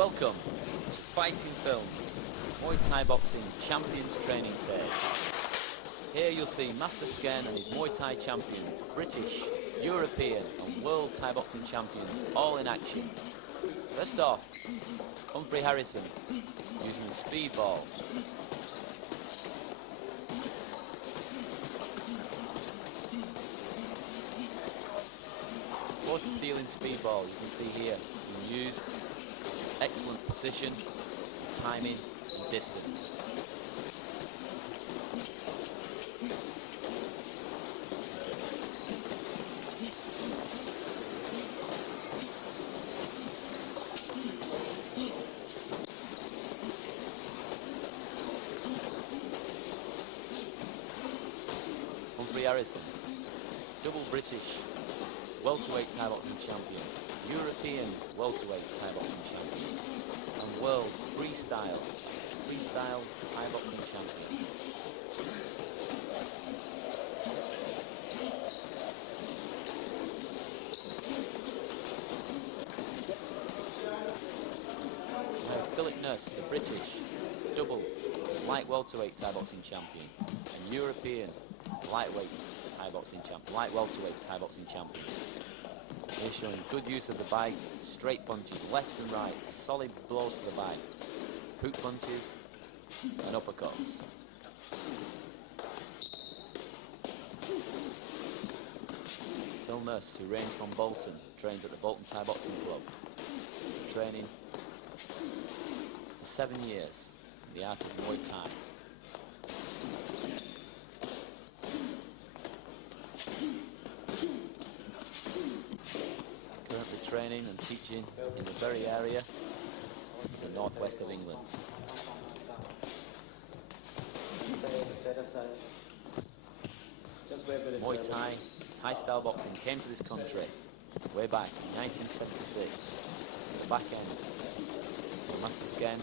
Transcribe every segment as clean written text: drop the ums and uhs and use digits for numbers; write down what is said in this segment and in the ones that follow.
Welcome to Fighting Films, Muay Thai Boxing Champions Training Stage. Here you'll see Master Sken and his Muay Thai champions, British, European and World Thai Boxing champions, all in action. First off, Humphrey Harrison using the speedball. Floor to ceiling speedball, you can see here, being used. Excellent position, timing and distance. Humphrey Harrison, double British welterweight Thai boxing champion, European welterweight Thai boxing champion, and world freestyle Thai boxing champion. Philip Nurse, the British double light welterweight Thai boxing champion, and European lightweight Thai boxing champion, light welterweight Thai boxing champion. He's showing good use of the bike, straight punches, left and right, solid blows to the bike, hook punches and uppercuts. Phil Nurse, who reigns from Bolton, trains at the Bolton Thai Boxing Club, training for 7 years in the art of Muay Thai. Training and teaching in the very area in the northwest of England. Muay Thai, Thai style boxing came to this country way back in 1976. The back end, Master Sken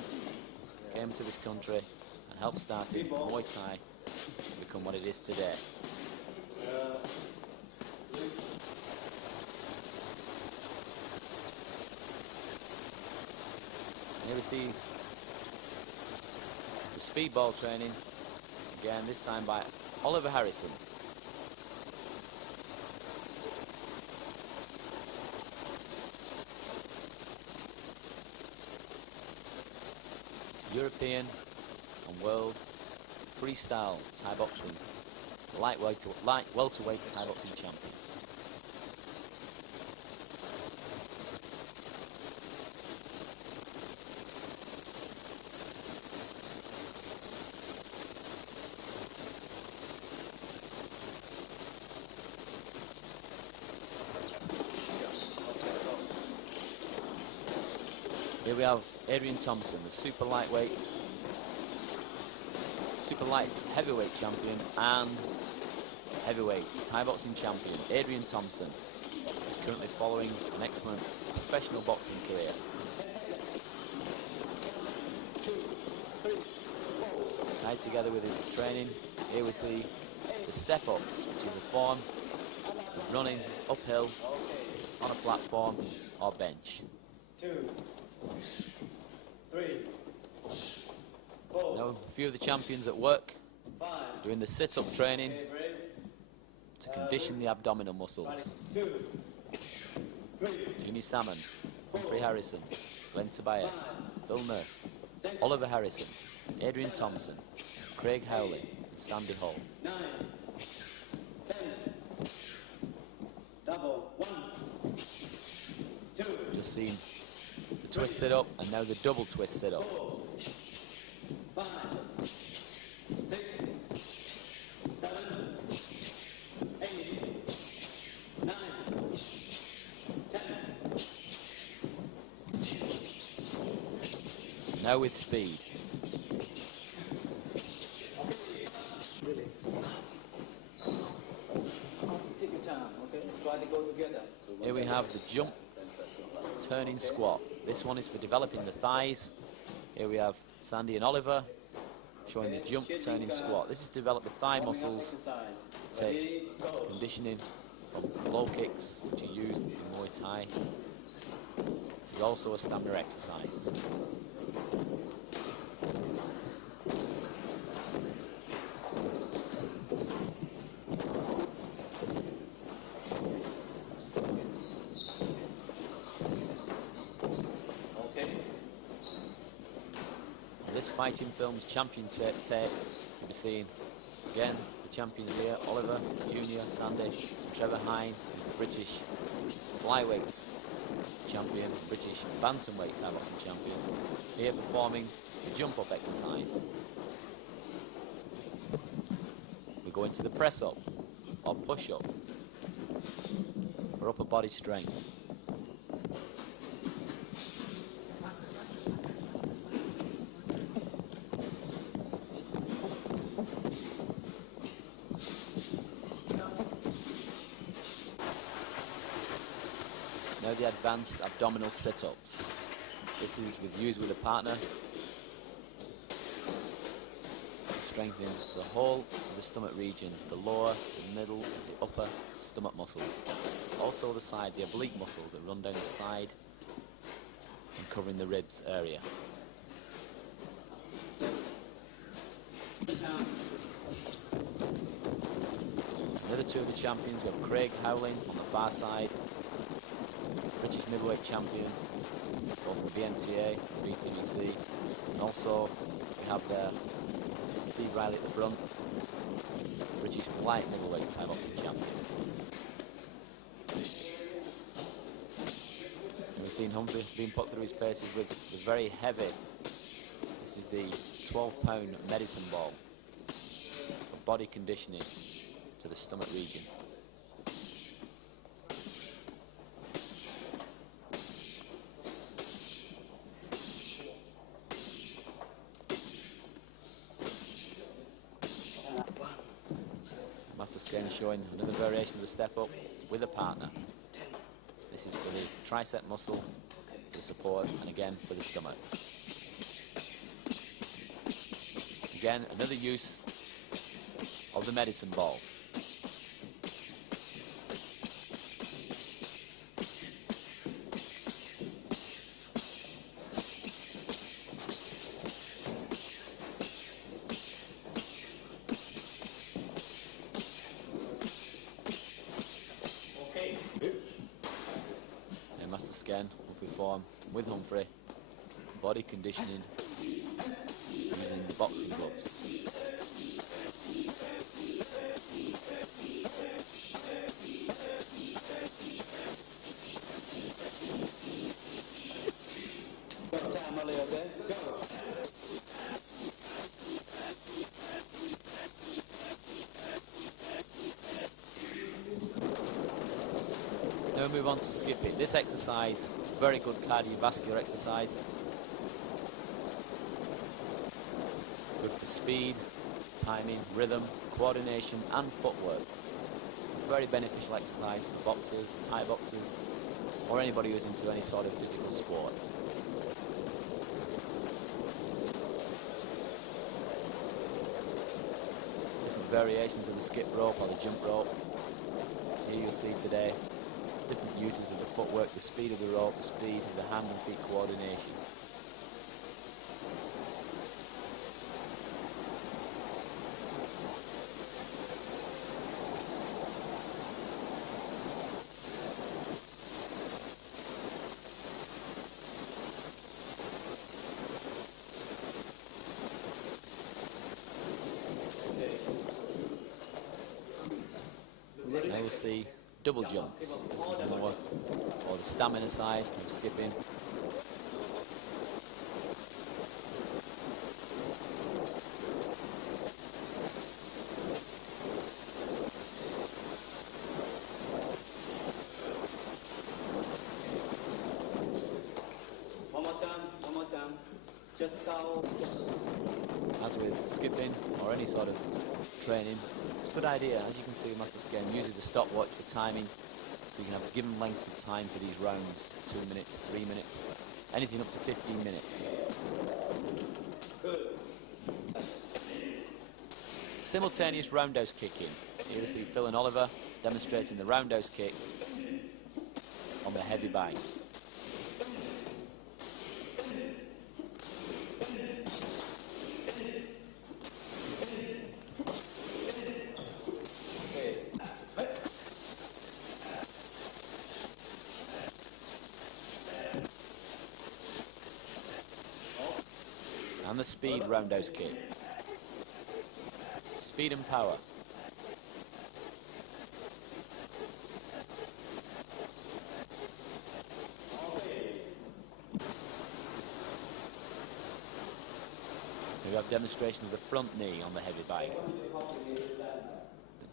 came to this country and helped start Muay Thai to become what it is today. Here we see the speedball training, again this time by Oliver Harrison. European and world freestyle Thai boxing, light welterweight Thai boxing champion. Here we have Adrian Thompson, the super light heavyweight champion and heavyweight Thai boxing champion. Adrian Thompson is currently following an excellent professional boxing career. Tied together with his training, here we see the step-ups, which is a form of running uphill on a platform or bench. 2, 3, 4. Now, a few of the champions at work 5. doing the sit-up training to condition the abdominal muscles. 2, 3. Jimmy Salmon, Humphrey Harrison, Glenn Tobias, Phil Nurse, Oliver Harrison, Adrian Thompson, Craig Howley, and Sandy Hall. 9, 10. Double 1, 2. Just seen the twist sit-up and now the double twist sit-up. 4, 5, 6, 7, 8, 9, 10. Now with speed. Really? Take your time, okay? Try to go together. Here we have the jump turning squat. This one is for developing the thighs. Here we have Sandy and Oliver showing the jump turning squat. This is to develop the thigh muscles, take conditioning from low kicks, which are used in Muay Thai. is also a stamina exercise. This Fighting Films championship tape you'll be seeing again the champions here: Oliver, Junior, Sandish, Trevor Hine, who's the British flyweight champion, British bantamweight Thai boxing champion, here performing the jump up exercise. We go into the press up or push up for upper body strength. Now the advanced abdominal sit-ups. This is used with a partner, strengthening the whole of the stomach region, the lower, the middle, the upper stomach muscles. Also the side, the oblique muscles that run down the side and covering the ribs area. Another two of the champions, we have Craig Howling on the far side, British middleweight champion, both from BNCA, BTBC, and also we have Steve Riley at the front, British light middleweight Thai boxing champion. And we've seen Humphrey being put through his paces with the very heavy, this is the 12-pound medicine ball for body conditioning to the stomach region. Master Sken showing another variation of the step up with a partner. This is for the tricep muscle, the support, and again for the stomach. Again, another use of the medicine ball. And Master Sken will perform with Humphrey body conditioning using the boxing gloves. Now we move on to skipping. This exercise, very good cardiovascular exercise. Good for speed, timing, rhythm, coordination and footwork. Very beneficial exercise for boxers, Thai boxers, or anybody who's into any sort of physical sport. Different variations of the skip rope or the jump rope. Here you'll see today different uses of the footwork, the speed of the rope, the speed of the hand and feet coordination. Now we'll see double jumps. This is more for the stamina side from skipping. One more time. Just go. As with skipping or any sort of training, it's a good idea, as you can see with Master Sken, uses the stopwatch for timing, so you can have a given length of time for these rounds, 2 minutes, 3 minutes, anything up to 15 minutes. Good. Simultaneous roundhouse kicking. Here you see Phil and Oliver demonstrating the roundhouse kick on the heavy bike. And the speed roundhouse kick. Speed and power. We have demonstration of the front knee on the heavy bag.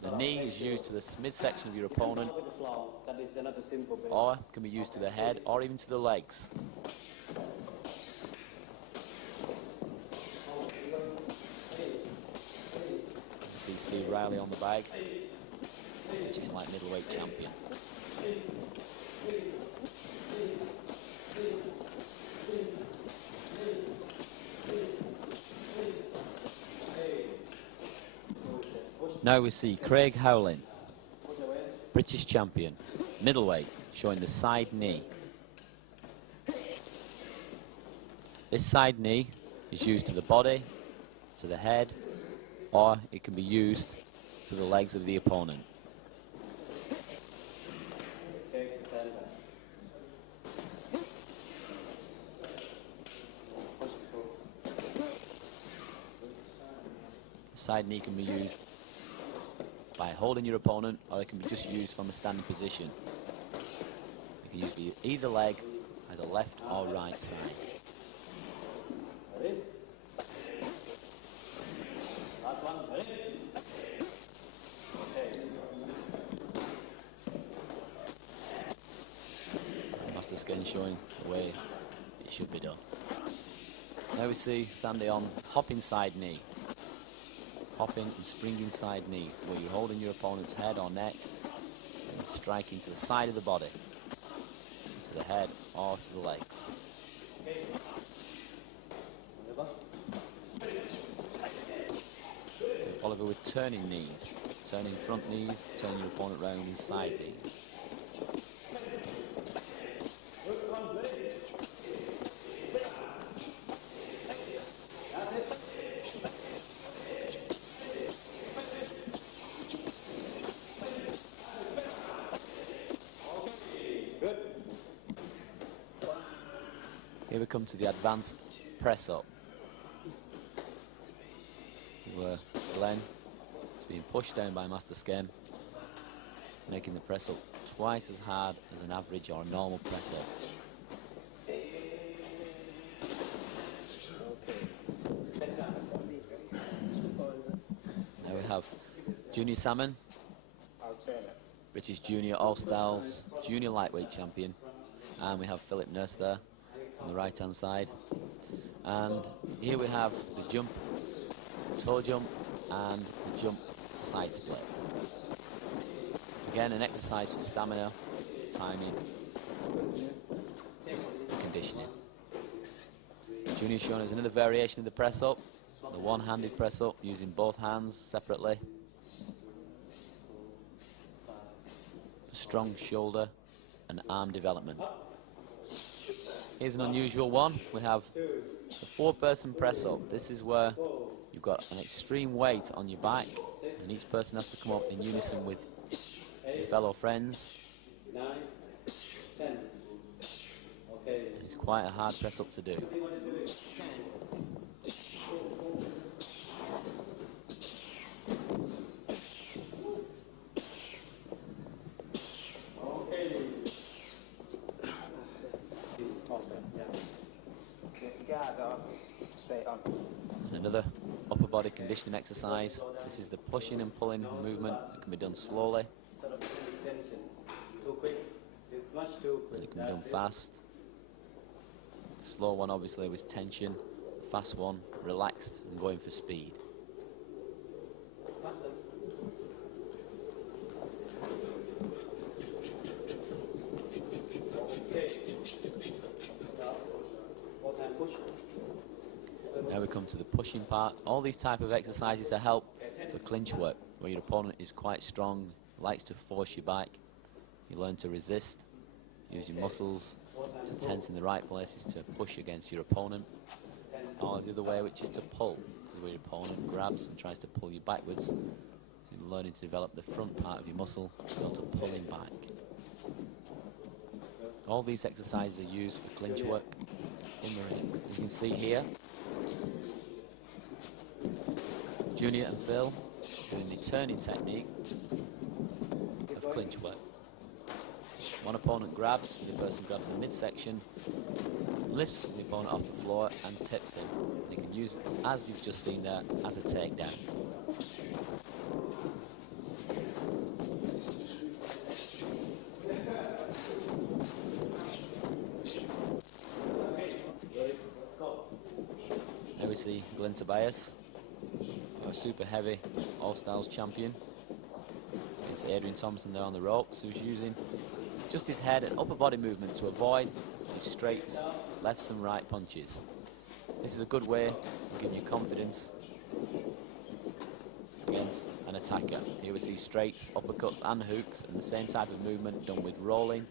The knee is used to the midsection of your opponent, That is another simple bit. or can be used to the head or even to the legs. You see Steve Riley on the bag, which is like middleweight champion. Now we see Craig Howlin, British champion, middleweight, showing the side knee. This side knee is used to the body, to the head, or it can be used to the legs of the opponent. Take the center. The side knee can be used by holding your opponent, or it can be just used from a standing position. You can use either leg, either left or right side. Ready? Last one. Ready? Okay. Master Sken showing the way it should be done. Now we see Sandy on hopping side knee. Hopping and springing side knee, where you're holding your opponent's head or neck and striking to the side of the body, to the head or to the legs. Oliver with turning knees, turning front knees, turning your opponent round and side knees. Here we come to the advanced press up, where Glenn is being pushed down by Master Sken, making the press up twice as hard as an average or normal press up. Now we have Junior Salmon, British Junior All-Styles, Junior Lightweight Champion, and we have Philip Nurse there on the right hand side. And here we have the jump, toe jump, and the jump side split. Again, an exercise for stamina, timing, and conditioning. Junior showing us another variation of the press up, the one-handed press up using both hands separately. Strong shoulder and arm development. Here's an unusual one. We have the four-person press up. This is where you've got an extreme weight on your back, and each person has to come up in unison with your fellow friends. 9, 10. Okay. And it's quite a hard press up to do. And another upper body conditioning exercise. This is the pushing and pulling movement. It can be done slowly. Too quick. Much too quick. And it can be done fast. The slow one obviously with tension. The fast one, relaxed and going for speed. Faster. Okay. More time push. Now we come to the pushing part. All these type of exercises are help for clinch work, where your opponent is quite strong, likes to force you back. You learn to resist, use your muscles to tense in the right places to push against your opponent, or the other way, which is to pull. This is where your opponent grabs and tries to pull you backwards. You're learning to develop the front part of your muscle to be able to pull him back. All these exercises are used for clinch work in the ring. You can see here Junior and Phil doing the turning technique of clinch work. One opponent grabs, the other person grabs the midsection, lifts the opponent off the floor and tips him. And you can use it, as you've just seen there, as a takedown. Now we see Glenn Tobias, our super heavy all-styles champion, against Adrian Thompson there on the ropes, who's using just his head and upper body movement to avoid the straight lefts and right punches. This is a good way to give you confidence against an attacker. Here we see straights, uppercuts and hooks, and the same type of movement done with rolling,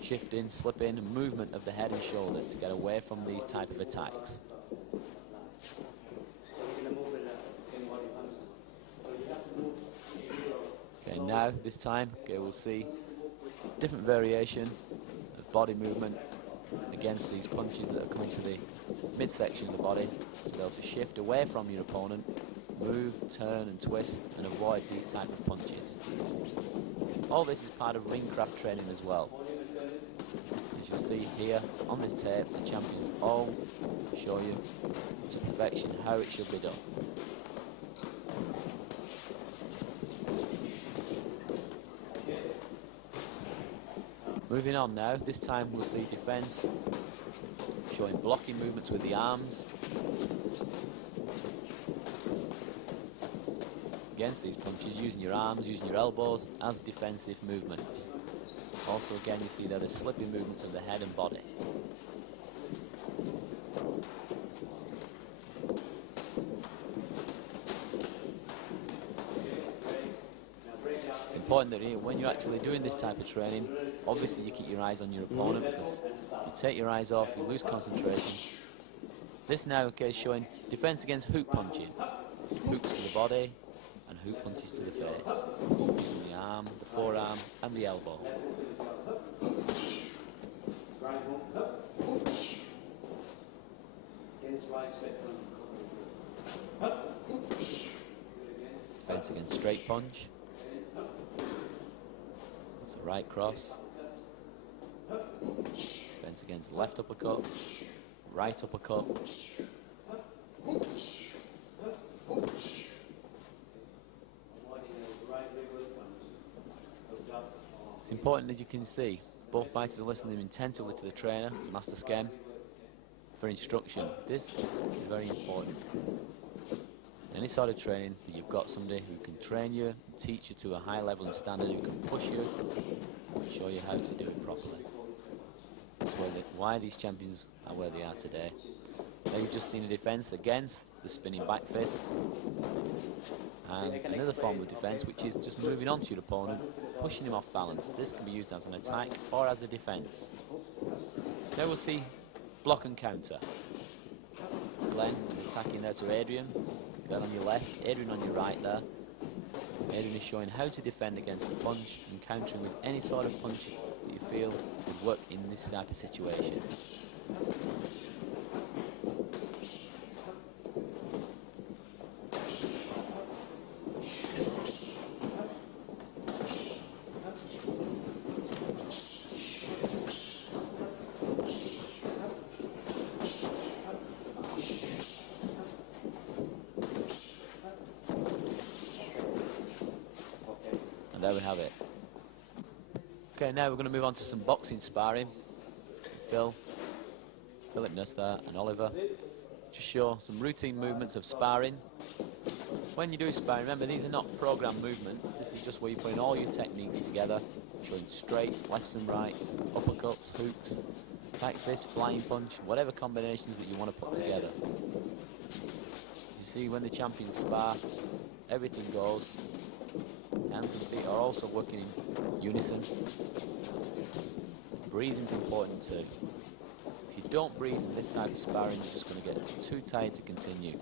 shifting, slipping, and movement of the head and shoulders to get away from these type of attacks. Okay, now this time we'll see different variation of body movement against these punches that are coming to the midsection of the body, to be able to shift away from your opponent, move, turn and twist and avoid these type of punches. All this is part of ring craft training as well. As you'll see here on this tape, the champions all show you to perfection how it should be done. Moving on now, this time we'll see defense showing blocking movements with the arms against these punches, using your arms, using your elbows as defensive movements. Also again you see there the slipping movements of the head and body. It's important that when you're actually doing this type of training, obviously you keep your eyes on your opponent, because if you take your eyes off, you lose concentration. This now is showing defense against hook punching. Hooks to the body and hook punches to the face. Using the arm, the forearm and the elbow. Defense against straight punch. That's a right cross. Defense against left uppercut, right uppercut. It's important that you can see both fighters are listening intently to the trainer, to Master Sken, for instruction. This is very important. Any sort of training, that you've got somebody who can train you, teach you to a high level and standard, who can push you, and show you how to do it properly. That's why these champions are where they are today. Now you've just seen a defense against the spinning back fist, and another form of defense, which is just moving on to your opponent, pushing him off balance. This can be used as an attack or as a defense. Now we'll see block and counter. Glenn attacking there to Adrian. Glenn on your left, Adrian on your right there. Adrian is showing how to defend against a punch and countering with any sort of punch that you feel would work in this type of situation. There we have it. Okay, now we're going to move on to some boxing sparring. Philip Nuss there and Oliver. Just show some routine movements of sparring. When you do sparring, remember these are not programmed movements. This is just where you're putting all your techniques together, showing straight, lefts and rights, uppercuts, hooks, back fist, flying punch, whatever combinations that you want to put together. You see when the champions spar, everything goes. Hands and feet are also working in unison. Breathing's important too. If you don't breathe in this type of sparring, you're just going to get too tired to continue.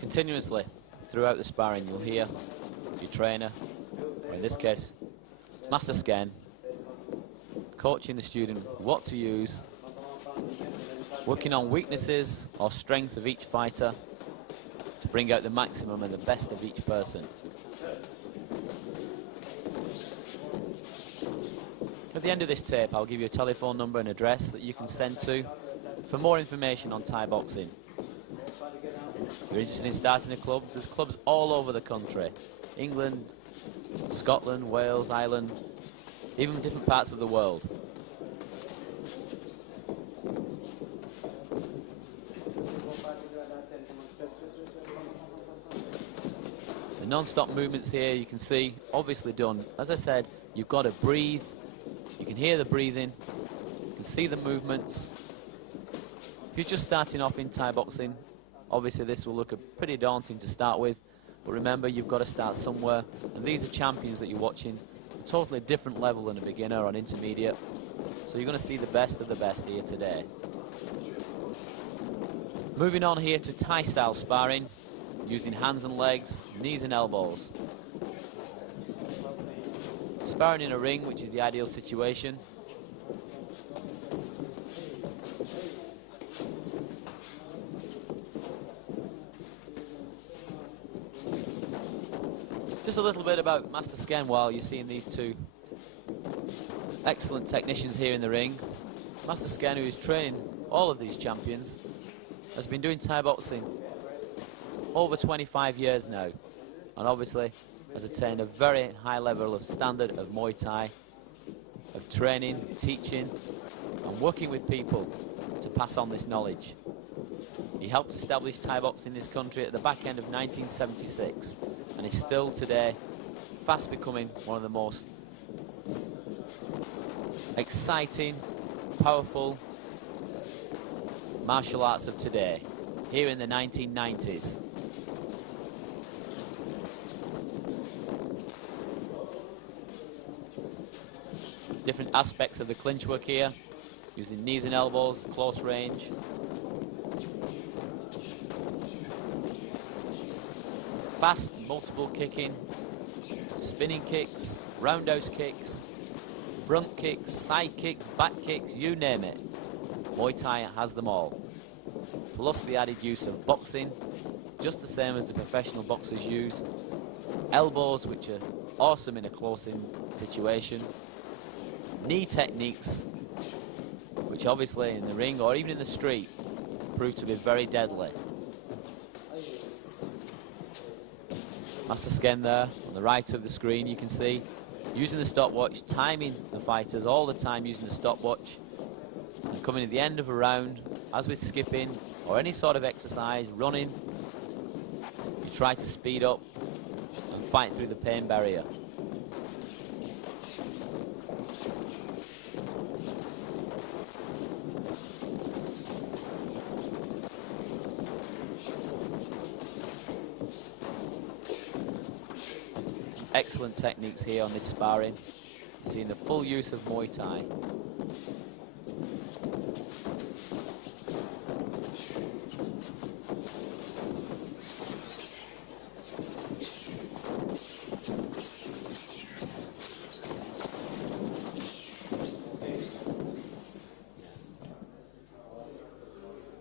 Continuously throughout the sparring, you'll hear your trainer or in this case, Master Sken, coaching the student what to use, working on weaknesses or strengths of each fighter to bring out the maximum and the best of each person. At the end of this tape, I'll give you a telephone number and address that you can send to for more information on Thai boxing. If you're interested in starting a club, there's clubs all over the country. England, Scotland, Wales, Ireland, even different parts of the world. The non-stop movements here you can see obviously done. As I said, you've got to breathe. You can hear the breathing. You can see the movements. If you're just starting off in Thai boxing, obviously this will look pretty daunting to start with. But remember, you've got to start somewhere. And these are champions that you're watching. A totally different level than a beginner or an intermediate. So you're going to see the best of the best here today. Moving on here to Thai style sparring, using hands and legs, knees and elbows. Sparring in a ring, which is the ideal situation. Just a little bit about Master Sken while you're seeing these two excellent technicians here in the ring. Master Sken, who is training all of these champions, has been doing Thai boxing over 25 years now, and obviously has attained a very high level of standard of Muay Thai, of training, teaching, and working with people to pass on this knowledge. He helped establish Thai boxing in this country at the back end of 1976, and is still today fast becoming one of the most exciting, powerful martial arts of today, here in the 1990s. Different aspects of the clinch work here, using knees and elbows, close range. Fast, multiple kicking, spinning kicks, roundhouse kicks, front kicks, side kicks, back kicks, you name it. Muay Thai has them all. Plus the added use of boxing, just the same as the professional boxers use. Elbows, which are awesome in a close-in situation. Knee techniques, which obviously in the ring or even in the street prove to be very deadly. Master Sken there on the right of the screen, you can see using the stopwatch, timing the fighters all the time using the stopwatch, and coming at the end of a round, as with skipping or any sort of exercise, running, you try to speed up and fight through the pain barrier. Excellent techniques here on this sparring. You're seeing the full use of Muay Thai.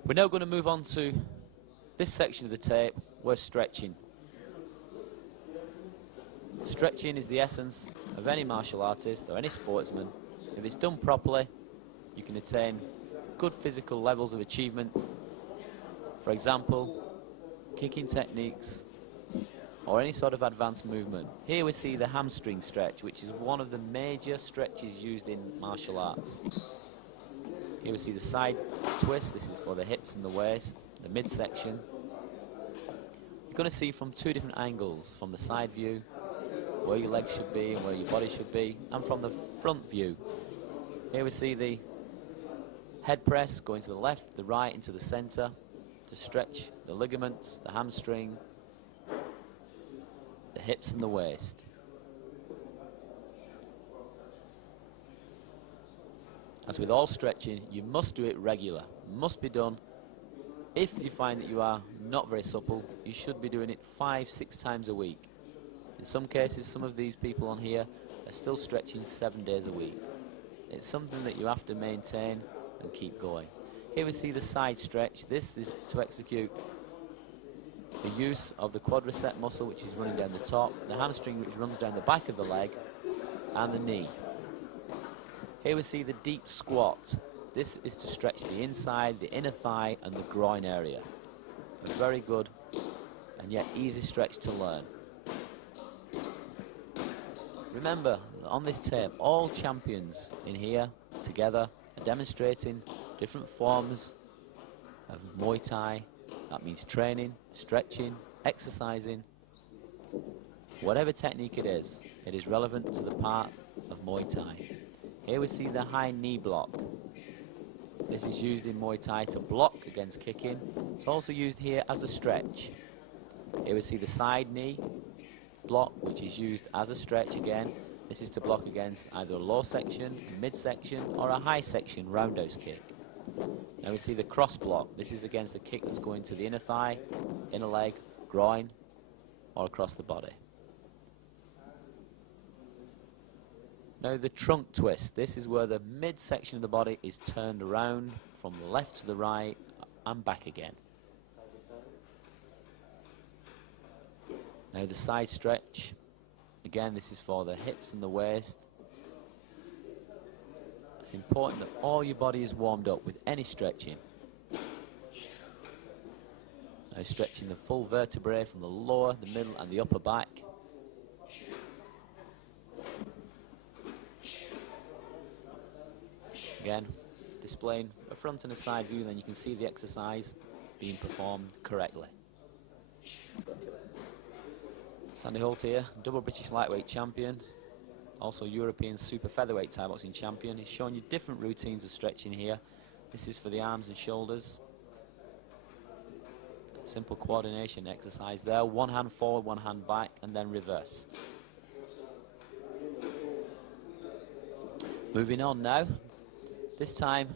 We're now going to move on to this section of the tape, where stretching. Stretching is the essence of any martial artist or any sportsman. If it's done properly, you can attain good physical levels of achievement. For example, kicking techniques or any sort of advanced movement. Here we see the hamstring stretch, which is one of the major stretches used in martial arts. Here we see the side twist. This is for the hips and the waist, the midsection. You're going to see from two different angles, from the side view, where your legs should be and where your body should be, and from the front view. Here we see the head press going to the left, the right, into the center to stretch the ligaments, the hamstring, the hips and the waist. As with all stretching, you must do it regular, must be done. If you find that you are not very supple, you should be doing it 5-6 times a week. In some cases, some of these people on here are still stretching 7 days a week. It's something that you have to maintain and keep going. Here we see the side stretch. This is to execute the use of the quadricep muscle, which is running down the top, the hamstring, which runs down the back of the leg, and the knee. Here we see the deep squat. This is to stretch the inside, the inner thigh, and the groin area. A very good and yet easy stretch to learn. Remember, on this tape, all champions in here together are demonstrating different forms of Muay Thai. That means training, stretching, exercising. Whatever technique it is relevant to the part of Muay Thai. Here we see the high knee block. This is used in Muay Thai to block against kicking. It's also used here as a stretch. Here we see the side knee block, which is used as a stretch again. This is to block against either a low section, a mid section, or a high section roundhouse kick. Now we see the cross block. This is against the kick that's going to the inner thigh, inner leg, groin, or across the body. Now the trunk twist. This is where the mid section of the body is turned around from the left to the right and back again. Now the side stretch. Again, this is for the hips and the waist. It's important that all your body is warmed up with any stretching. Now stretching the full vertebrae from the lower, the middle and the upper back. Again, displaying a front and a side view, then you can see the exercise being performed correctly. Sandy Holt here, double British lightweight champion, also European super featherweight Thai boxing champion. He's showing you different routines of stretching here. This is for the arms and shoulders. Simple coordination exercise there. One hand forward, one hand back, and then reverse. Moving on now. This time